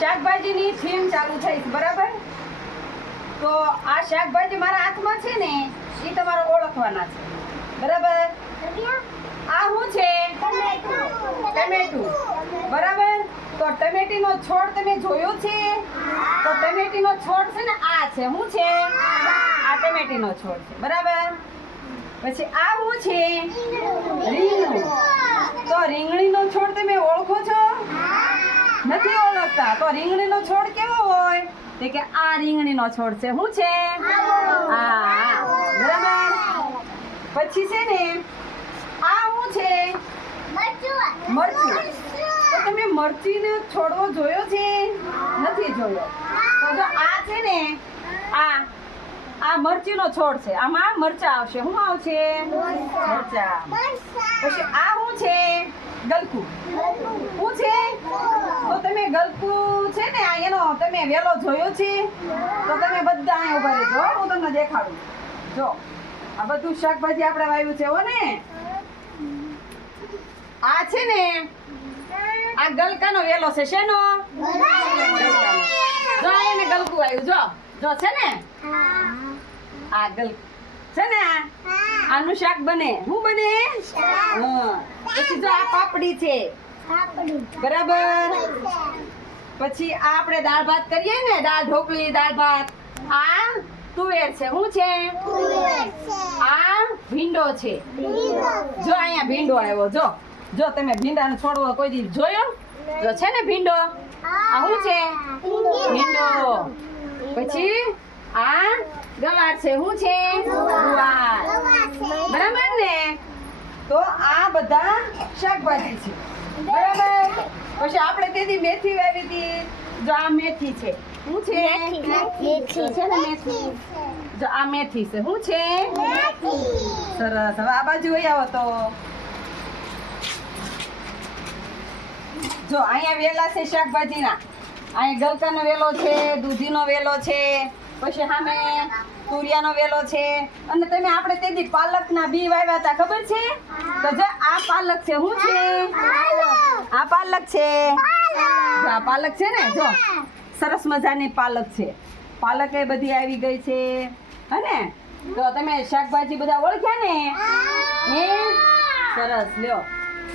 શાકભાજીની થીમ ચાલુ થઈ છે, બરાબર? તો આ શાકભાજી મારા હાથમાં છે ને એ તમારે ઓળખવાના છે, બરાબર? આ શું છે? ટમેટું, બરાબર? તો ટમેટીનો છોડ તમે જોયો છે? તો ટમેટીનો છોડ છે ને આ છે, શું છે? આ ટમેટીનો છોડ છે, બરાબર? પછી આ શું છે? રીંગણું. તો રીંગણીનો છોડ તમે ઓળખો છો? નથી ઓળખતા? તો રીંગણીનો છોડ કેવો હોય? તો કે આ રીંગણીનો છોડ છે, શું છે? હા, બરાબર. પછી છે ને આ શું છે? મરચું. તો તમે મરચીનો છોડવો જોયો છે? નથી જોયો? તો જો આ છે ને આ મરચીનો છોડ છે, આમાં મરચા આવશે. શું આવશે? મરચા. પછી આ શું છે? ગલકું. શું છે? તો તમે ગલકું છે ને એનો તમે વેલો જોયો છે? તો તમે બધા અહીં ઉભા રહેજો, હું તમને દેખાડું. જો આ બધું શાકભાજી આપણે વાવ્યું છે, હો ને? આ છે ને આ ગલકાનો વેલો છે. શેનો? જો એને ગલકું આવ્યું. જો છે ને આ ગલ છે ને આનું શાક બને. શું બને? પછી જો આ પાપડી છે, બરાબર? પછી આ આપણે દાળ ભાત કરીએ ને, દાળ ઢોકળી, દાળ ભાત. આ તુવેર છે. શું છે? આ ભીંડો છે. જો અહીંયા ભીંડો આવ્યો. જો તમે ભીંડાનો છોડવો કોઈ દી જોયો? જો છે ને ભીંડો. આ શું છે? ભીંડો. પછી આ ગવાર છે. શું છે? ગુવાર. બરાબર ને? તો આ બધા શાકભાજી છે, બરાબર? પછી આપણે તેથી મેથી વાવી હતી. જો આ મેથી છે. શું છે? છે ને મેથી. જો આ મેથી છે. શું છે? સરસ. હવે આ બાજુ વહી આવો. તો જો અહીંયા વેલા છે શાકભાજીના. અહીંયા ગલકાનો વેલો છે, દૂધીનો વેલો છે, પછી સામે તુરિયાનો વેલો છે. અને તમે આપણે તેથી પાલકના બી વાવ્યા હતા, ખબર છે? તો જો આ પાલક છે. શું છે? આ પાલક છે. જો આ પાલક છે ને, જો સરસ મજાની પાલક છે. પાલક એ બધી આવી ગઈ છે, હે? તો તમે શાકભાજી બધા ઓળખ્યા ને? હે? સરસ. લ્યો.